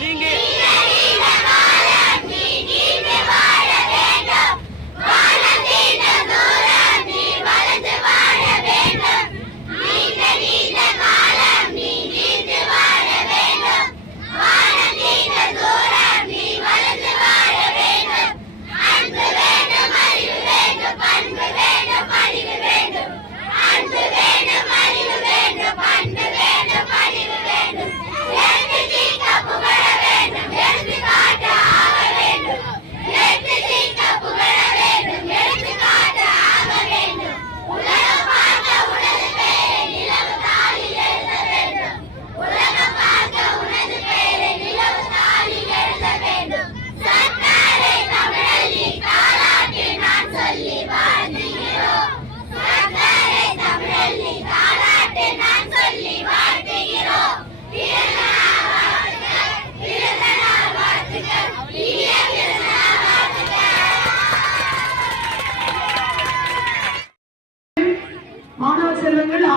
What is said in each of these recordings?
நீங்க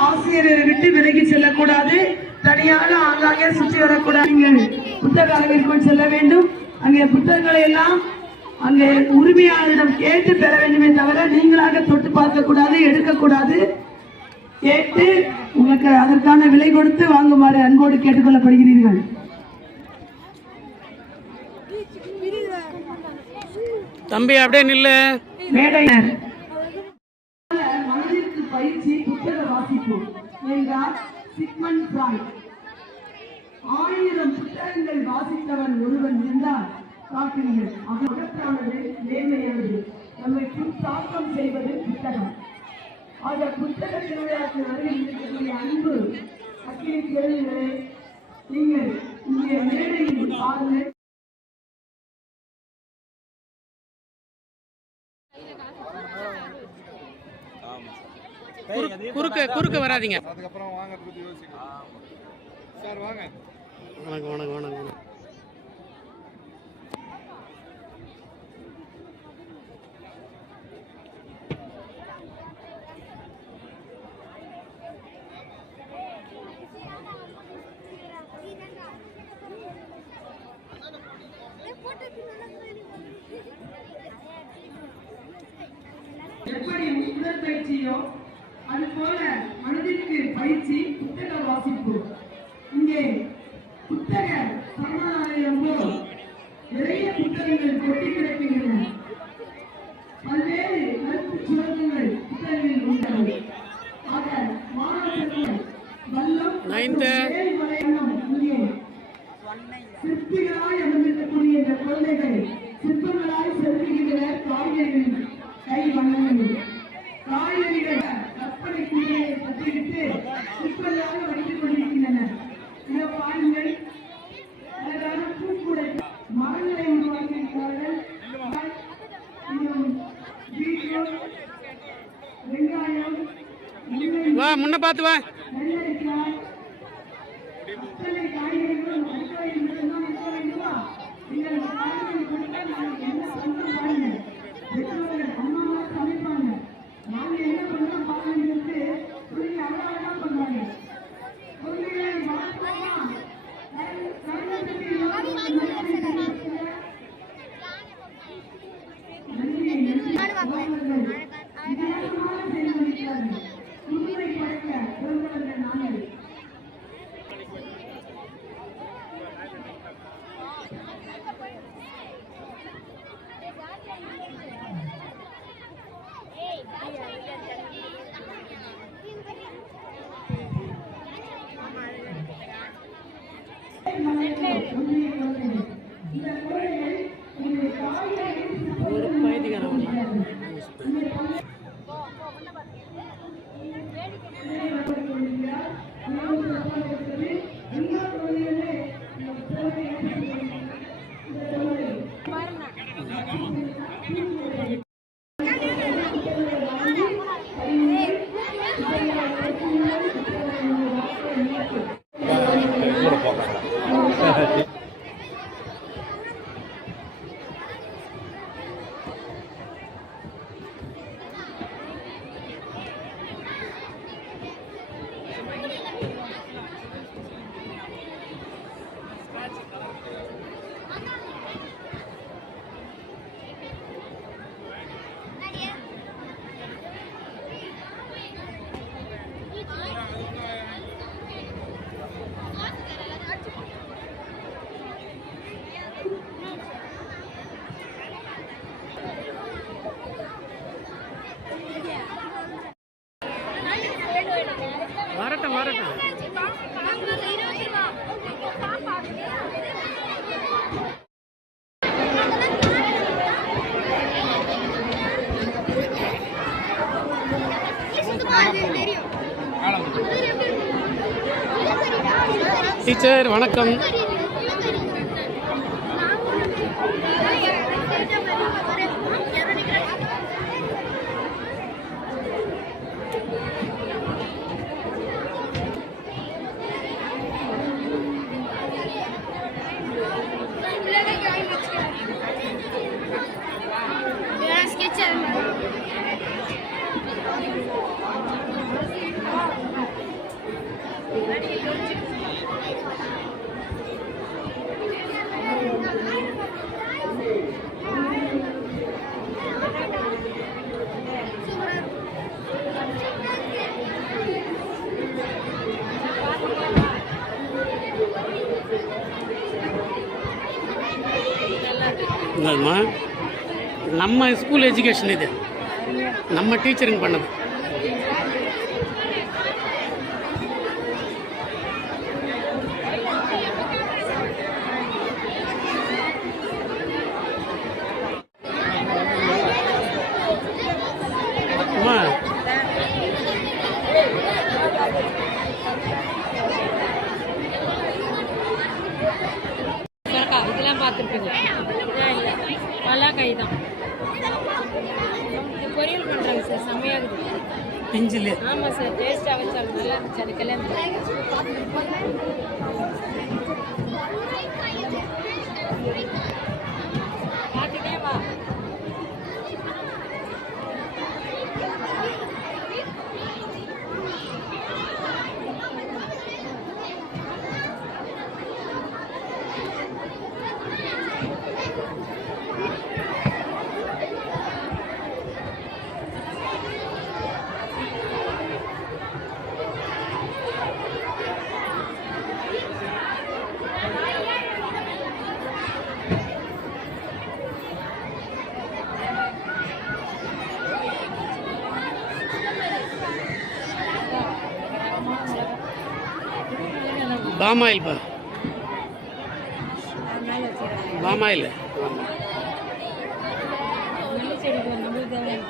ஆசிரியரை விட்டு விலகி செல்லக்கூடாது. தனியாக ஆங்காங்கே சுற்றி வரக்கூடாது. புத்தக அளவிற்குள் செல்ல வேண்டும். அங்கே புத்தகங்களை எல்லாம் அங்கே உரிமையாளரிடம் கேட்டு பெற வேண்டுமே தவிர நீங்களாக தொட்டு பார்க்க கூடாது, எடுக்கக்கூடாது. கேட்டு உங்களுக்கு அதற்கான விலை கொடுத்து வாங்குமாறு அன்போடு கேட்டுக்கொள்ளப்படுகிறீர்கள். தம்பி அப்படியே நில்லு. மேடையினர் மனதிற்கு பயிற்சி புத்தக வாசிப்பு என்றால் சிக்மண்ட் ஃப்ராய்ட் 1000 புத்தகங்கள் வாசித்தவன் ஒருவன் இருந்தால் காட்டுங்கள். அகற்றானது நேர்மையானது. நம்மை தாக்கம் செய்வது புத்தகம். அந்த புத்தக திருவிழாக்கு அருகில் இருக்கக்கூடிய அன்பு அக்கினி கேள்விகளை நீங்கள் இங்கே மேடையில் பாருங்கள். குறுக்க வராதீங்க. அதுக்கப்புறம் வாங்க சார் வாங்க. வணக்கம் வணக்கம் வணக்கம் வணக்கம். எப்படி உடற்பயிற்சியோ அது போல மனதிற்கு பயிற்சி புத்தக வாசிப்பு. இங்கே புத்தக சரணாலயம் போல் நிறைய புத்தகங்கள் கொட்டி கிடக்கின்றன. பல்வேறு கருத்து சுரங்கங்கள் புத்தகங்களில் உள்ளது. ஆக மாணவர்கள் வல்லம் இங்கே சிற்பிகளாய் அமர்ந்திருக்கக்கூடிய இந்த குழந்தைகள் சிற்பங்களாய் செலுத்துகின்றனர். காய்கறிகள் கை வண்ணங்கள் காய்கறிகள் கற்பனை கூடையை பற்றிவிட்டு சிற்பங்களாக வைத்துக் கொண்டிருக்கின்றனர். இதை பாருங்கள். அழகான பூக்கூடை மரங்களை உருவாக்கியிருக்கிறார்கள். வெங்காயம் வா முன்ன பார்த்து வா. வெள்ளரிக்காய் அத்தனை காய்கறிகளும் நீங்கள் காய்கறி கொடுத்தா நாங்கள் என்ன பண்ணுறோம் பாருங்க. பெற்றோர்கள் அம்மாவாக சமைப்பாங்க. நாங்கள் என்ன பண்ணுறோம் பாருங்கிறது பிள்ளைங்க அவ்வளோ அழகாக பண்ணுவாங்க. ஒரு பைத்தியக்காரன் வரலாம். வரட்டும் வரட்டும். டீச்சர் வணக்கம். நம்ம ஸ்கூல் எஜுகேஷன் இது, நம்ம டீச்சரிங் பண்ணது. இதெல்லாம் பார்த்துருப்பீங்க. இதான் இல்லை, பல்லாக்காய் தான். இது பொரியல் பண்ணுறாங்க சார், செம்மையாகுது. பிஞ்சில். ஆமாம் சார், டேஸ்ட்டாக வச்சாங்க, நல்லா இருந்துச்சு. அது கல்யாணம் பார்த்துட்டே வா. பாமாயில் பா, பாமாயில். செடிக்கு நம்மளுக்கு தேவையான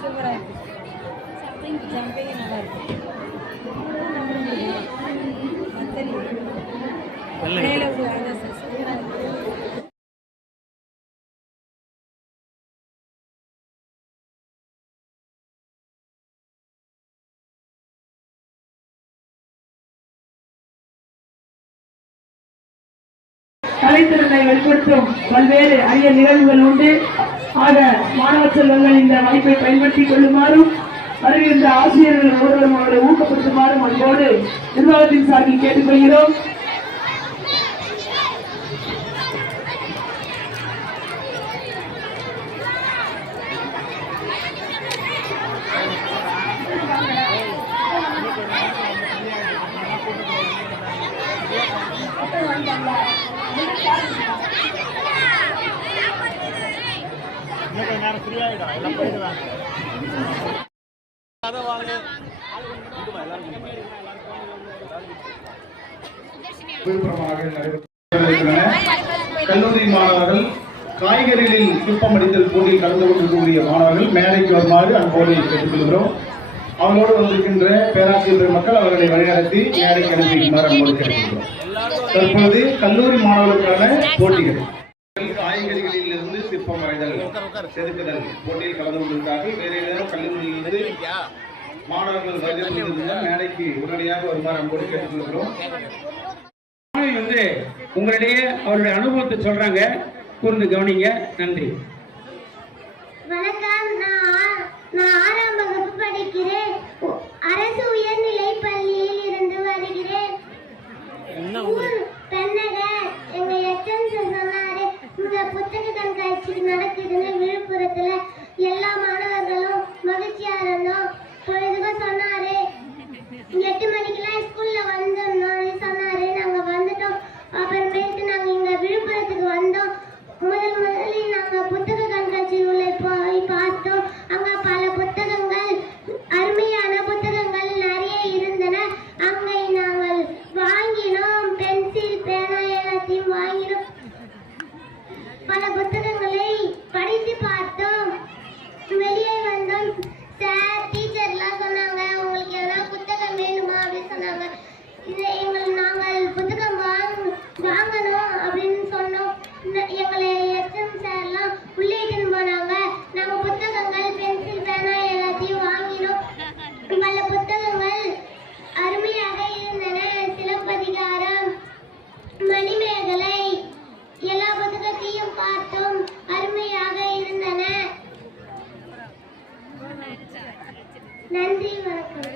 சூப்பராக இருக்குது. ஜம்பிங் நல்லா இருக்குது. மேலே ஒரு அதான் சார் சூப்பராக இருக்குது. கலைத்திறனை வெளிப்படுத்தும் பல்வேறு அரிய நிகழ்வுகள் உண்டு. ஆக மாணவ செல்வங்கள் இந்த வாய்ப்பை பயன்படுத்திக் கொள்ளுமாறும் வருகின்ற ஆசிரியர்கள் ஒருவரும் அவரை ஊக்கப்படுத்துமாறும் அன்போடு நிர்வாகத்தின் சார்பில் கேட்டுக்கொள்கிறோம். நேரம் ஃப்ரீயாயிடும், எல்லாம் போயிடுவாங்க. அதை வாங்க. விழுப்புரம் மாநகரில் நடைபெறுகின்றன. கல்லூரி மாணவர்கள் காய்கறிகளில் சிற்பமடித்தல் போட்டியில் கலந்து கொண்டிருக்கக்கூடிய மாணவர்கள் மேடைக்கு வருமாறு அன்போடு கேட்டுக்கொள்கிறோம். அவர்களோடு வந்திருக்கின்ற பேராசிரியர் பெருமக்கள் அவர்களை வழிநடத்தி மேடைக்கு அனுப்பிக்குமாறு அன்போடு கேட்டுக்கொள்கிறோம். தற்போது கல்லூரி மாணவர்களுக்கான போட்டிகள் காய்கறிகளில் இருந்து சிற்பம் வரைதல் செதுக்குதல் போட்டியில் கலந்து கொண்டிருக்கிறார்கள். வேறு ஏதேனும் கல்லூரியிலிருந்து மாணவர்கள் வரைந்திருந்தால் மேடைக்கு உடனடியாக வருமாறு அன்போடு கேட்டுக்கொள்கிறோம். உங்களிடையே அவருடைய அனுபவத்தை சொல்றாங்க, கூர்ந்து கவனிங்க. நன்றி. வணக்கம். நான் 6ஆம் வகுப்பு படிக்கிறேன். அரசு உயர்நிலை பள்ளியில் இருந்து வருகிறேன். பெண்ணகர் எங்க எச்எம் சொன்னாரு, இங்க புத்தக கண்காட்சி நடக்குதுன்னு விழுப்புரத்துல. எல்லா மாணவர்களும் மகிழ்ச்சியா இருந்தோம். பொழுதுக்கும் சொன்னாரு 8 மணிக்கெல்லாம் ஸ்கூல்ல வந்துடணும்னு சொன்னாரு. நாங்க வந்துட்டோம். அப்புறமேட்டு நாங்க இங்க விழுப்புரத்துக்கு வந்தோம். முதலில் நாங்க புத்தக கண்காட்சி உள்ள போய் பார்த்தோம். அங்க பல புத்தகங்கள், அருமையான புத்தகங்கள் நிறைய இருந்தன. அங்கே நாங்கள் வாங்கினோம். பென்சில், பேனா எல்லாத்தையும் வாங்கினோம். பல புத்தகங்களை படித்து பார்த்தோம். வெளியே வந்தோம். சார், டீச்சர்லாம் சொன்னாங்க, உங்களுக்கு எதனா புத்தகம் வேணுமா அப்படின்னு சொன்னாங்க. நாங்கள் புத்தகம் வாங்கணும் அப்படின்னு சொன்னோம். எங்களை எச்எம் சார்லாம் உள்ளேட்டு போனாங்க. நாங்க புத்தகங்கள், பென்சில், பேனா எல்லாத்தையும் வாங்கினோம். பல புத்தகங்கள் அருமையாக இருந்தன. சிலப்பதிகாரம், மணிமேகலை, எல்லா புத்தகத்தையும் பார்த்தோம். அருமையாக இருந்தன. நன்றி, வணக்கம்.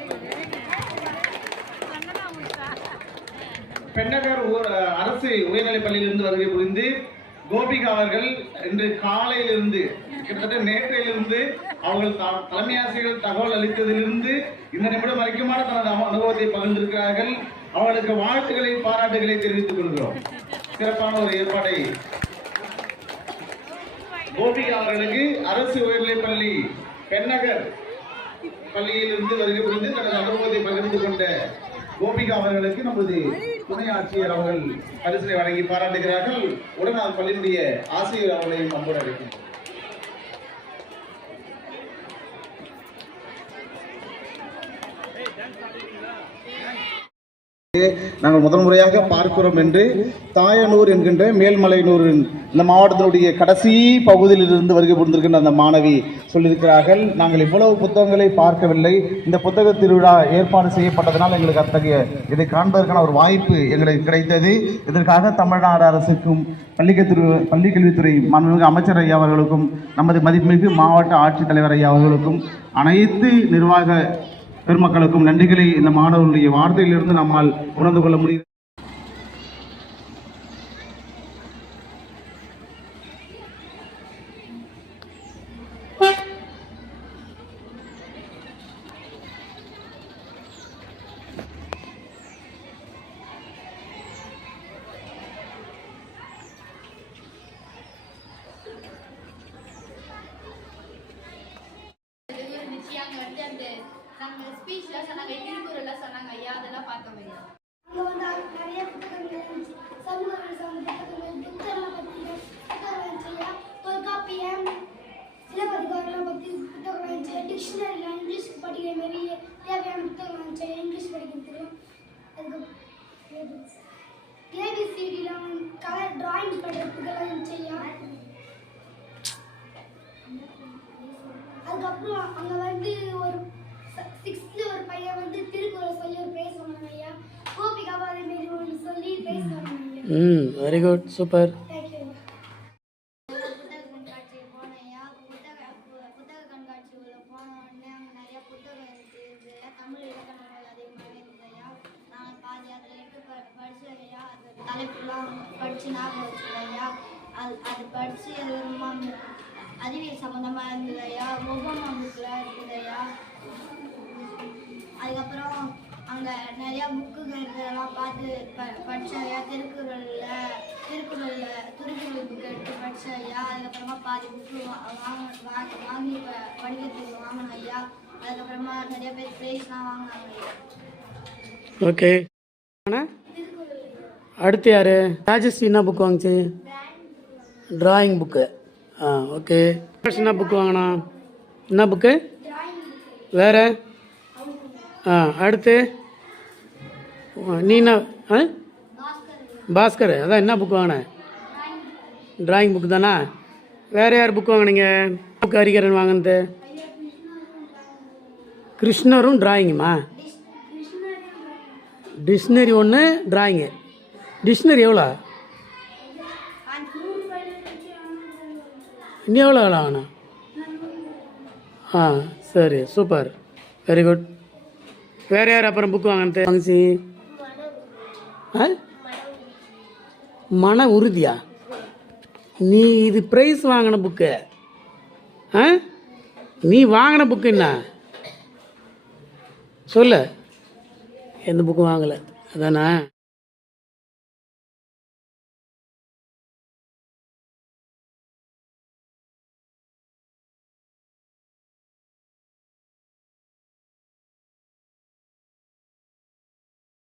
பெண்ணகர் அரசு உயர்நிலைப் பள்ளியிலிருந்து வருகை புரிந்து கோபிகா அவர்கள் இன்று காலையிலிருந்து கிட்டத்தட்ட நேற்றையிலிருந்து அவர்கள் தலைமை ஆசிரியர்கள் தகவல் அளித்ததிலிருந்து இந்த நிமிடம் வரைக்குமான தனது அனுபவத்தை பகிர்ந்திருக்கிறார்கள். அவர்களுக்கு வாழ்த்துக்களை, பாராட்டுகளை தெரிவித்துக் கொள்கிறோம். சிறப்பான ஒரு ஏற்பாடை கோபிகா அவர்களுக்கு அரசு உயர்நிலைப் பள்ளி பெண்ணகர் பள்ளியில் இருந்து வருகை புரிந்து தனது அனுபவத்தை பகிர்ந்து கொண்ட கோபிகா அவர்களுக்கு நமது துணை ஆட்சியர் அவர்கள் பரிசினை வழங்கி பாராட்டுகிறார்கள். உடன் அந்த பள்ளியினுடைய ஆசிரியர் அவர்களையும் அன்போடு அழைக்கின்றனர். நாங்கள் முதல் முறையாக பார்க்கிறோம் என்று தாயனூர் என்கின்ற மேல்மலையனூர் இந்த மாவட்டத்தினுடைய கடைசி பகுதியில் இருந்து வருகை புரிந்திருக்கின்ற அந்த மாணவி சொல்லியிருக்கிறார்கள். நாங்கள் இவ்வளவு புத்தகங்களை பார்க்கவில்லை. இந்த புத்தக திருவிழா ஏற்பாடு செய்யப்பட்டதனால் எங்களுக்கு அத்தகைய இதை காண்பதற்கான ஒரு வாய்ப்பு எங்களுக்கு கிடைத்தது. இதற்காக தமிழ்நாடு அரசுக்கும் பள்ளிக்கல்வித்துறை மாண்புமிகு அமைச்சர் ஐயா அவர்களுக்கும் நமது மதிப்புமிகு மாவட்ட ஆட்சித்தலைவர் ஐயா அவர்களுக்கும் அனைத்து நிர்வாக பெருமக்களுக்கும் நன்றிகளை இந்த மாணவர்களுடைய வார்த்தையிலிருந்து நம்மால் உணர்ந்து கொள்ள முடியும். நாங்கள் ஸ்பீச்லாம் சொன்னாங்க, திருக்குறள்லாம் சொன்னாங்க ஐயா, அதெல்லாம் பார்த்தோம் ஐயா. அங்கே வந்து நிறைய புத்தகங்கள் இருந்துச்சு. சமூக புத்தகங்கள், புத்தகங்களை பற்றி புத்தகம் இருந்துச்சு ஐயா. தொல்காப்பியம், சிலப்பதிகாரம்லாம் பற்றி புத்தகம் இருந்துச்சு. டிக்ஷனரியில் இங்கிலீஷ் படிக்கிற மாதிரி தேவையான புத்தகம் இருந்துச்சு. இங்கிலீஷ் படிக்கிறதுக்கு அதுக்கு ஏபிசிடிலாம் கலர் டிராயிங் பண்ணுறதுக்கெல்லாம் இருந்துச்சு ஐயா. அதுக்கப்புறம் அங்கே வந்து ஒரு 6th ஒரு பையன் வந்து திருக்குறள் சொல்லி ஒரு பேச சொன்னாங்க ஐயா. கோபிகாவை அதே மாதிரி ஒன்று சொல்லி பேச சொன்னாங்க ஐயா. Very good, super. புத்தக கண்காட்சி போனேன் ஐயா. புத்தக கண்காட்சி உள்ள போன உடனே அங்கே நிறைய புத்தகம் இருக்குது. தமிழ் இலக்கணங்கள் அதிகமாக இருந்தது ஐயா. நான் பாதி அதில் எடுத்து படித்தேன் ஐயா. அது தலைப்புலாம் படித்து ஞாபகம் வச்சுருக்கேன் ஐயா. அது படித்து அது ஒரு அறிவியல் சம்மந்தமாக இருந்தது ஐயா. ஒவ்வொரு புக்கில் இருக்குது ஐயா. அதுக்கப்புறம் அங்கே நிறையா புக்குகள் இதெல்லாம் பார்த்து படித்தேன் ஐயா. திருக்குறள் புக்கு எடுத்து படித்தேன் ஐயா. அதுக்கப்புறமா பாதி புக்கு வாங்கி படிக்கிறதுக்கு வாங்கினேன் ஐயா. அதுக்கப்புறமா நிறைய பேர் ப்ரைஸ்லாம் வாங்கினாங்க ஐயா. ஓகே. அடுத்து யார்? ராஜஸ்ரீ என்ன புக் வாங்குச்சு? Drawing book. ஆ ஓகே. என்ன புக்கு வாங்கினா? என்ன புக்கு? வேறு? ஆ அடுத்து நீ என்ன? ஆ பாஸ்கர். அதான் என்ன புக்கு வாங்கின? டிராயிங் புக்கு தானா? வேறு யார் புக்கு வாங்கினீங்க? புக்கு ஹரிகரன் வாங்கினது? கிருஷ்ணரும் டிராயிங்குமா? டிக்ஷனரி ஒன்று, டிராயிங்கு. டிக்ஷனரி எவ்வளோ? இன்னும் எவ்வளோ ஆகணும்? ஆ சரி, சூப்பர், வெரி குட். வேறு யார் அப்புறம் புக்கு வாங்கினது? வாங்கிச்சு. ஆ மன உறுதியா? நீ இது ப்ரைஸ் வாங்கின புக்கு. ஆ நீ வாங்கின புக்கு என்ன சொல்லு? எந்த புக்கும் வாங்கலை அதானே?